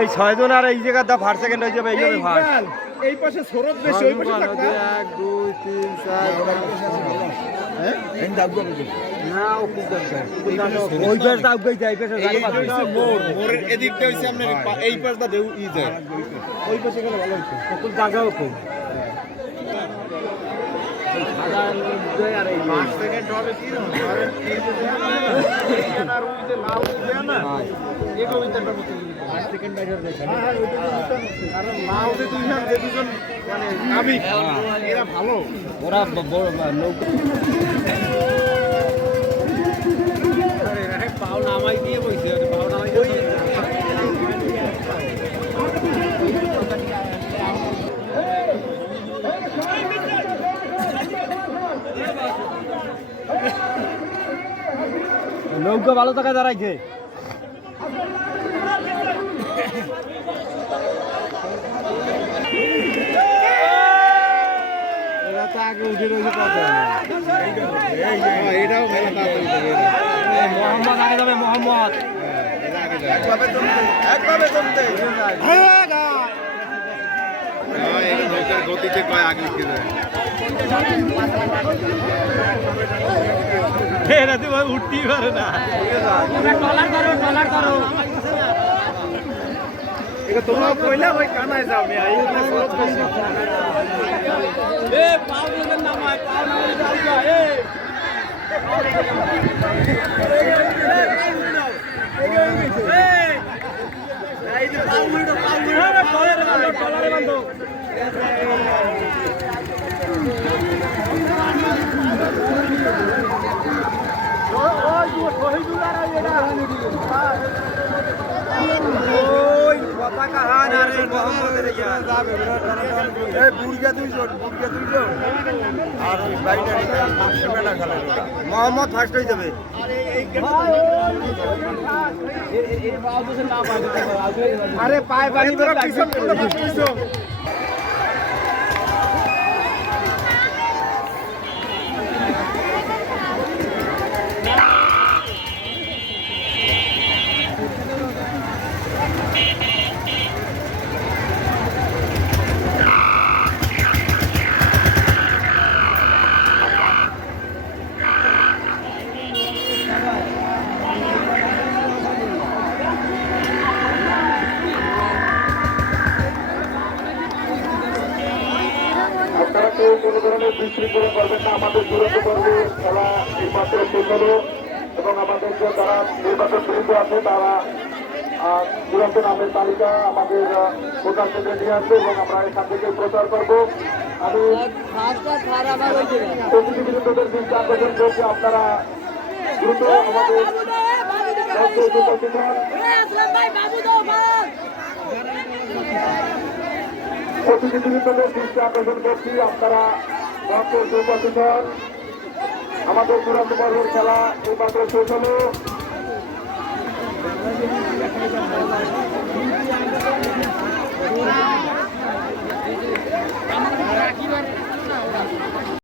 এই 6 জন আর এই জায়গার দা ফার্স্ট সেকেন্ড হয়ে যাবে এই হবে ফার্স্ট এই পাশে সরদ বেশি ওই পাশে থাকবে 1 2 3 4 হ্যাঁ এই দাগো না ও কি করবে ওই পাশ দাও গই যায় পাশে গাড়ি পাবে মোরের এদিকটা হইছে আপনার এই পাশ দা দেউ ই যায় ওই পাশে গেলে ভালো হইতো কোন জায়গাও কো সাধারণ জয় আর এই 5 সেকেন্ড হবে কি রে আরে আর ওই যে লাউ দেয় না এগো ভিতরটা মতো 5 সেকেন্ড বাইরে দেখেন হ্যাঁ ওইটা তো কারণ লাউ যে দুজন মানে নাবিক এরা ভালো ওরা বড় নৌকা পাও নামাই দিয়ে বইছে পাও নামাই দিয়ে নৌকা ভালো টাকায় দাঁড়াইছে এরা তো আগে উঠে রয়েছে কত এটাও মেলা তাড়াতাড়ি মোহাম্মদ আগে যাবে মোহাম্মদ একভাবে জমতে গতিতে কয় আগে উঠে যায় এরা তো ভাই উঠতেই পারে না টলার করো তোমরা কইলা ভাই কানায় যাও মে আই এ পাও না নামায় পাও নামায় যাও যা এ টলারে বন্ধ মোহাম্মদ ফার্স্ট হয়ে যাবে আরে পায় পানি পিছন আপনারা কেউ কোনো ধরনের বিশৃঙ্খলা করবেন না আমাদের চূড়ান্ত পর্বে খেলা এই মাত্র শেষ হলো এবং আমাদের যে যারা নির্বাচন বিরুদ্ধ আছে তারা চূড়ান্ত নামের তালিকা আমাদের প্রচার কেন্দ্রে নিয়ে আসবে এবং আমরা এখান থেকে প্রচার করবো আমি প্রতিটি বিরুদ্ধদের দৃষ্টি আকর্ষণ করছি আপনারা দ্রুত আমাদের প্রতিনিধিদের দৃষ্টি আকর্ষণ করছি আপনারা আমাদের চূড়ান্ত পর্বের খেলা এই মাত্র শেষ হলো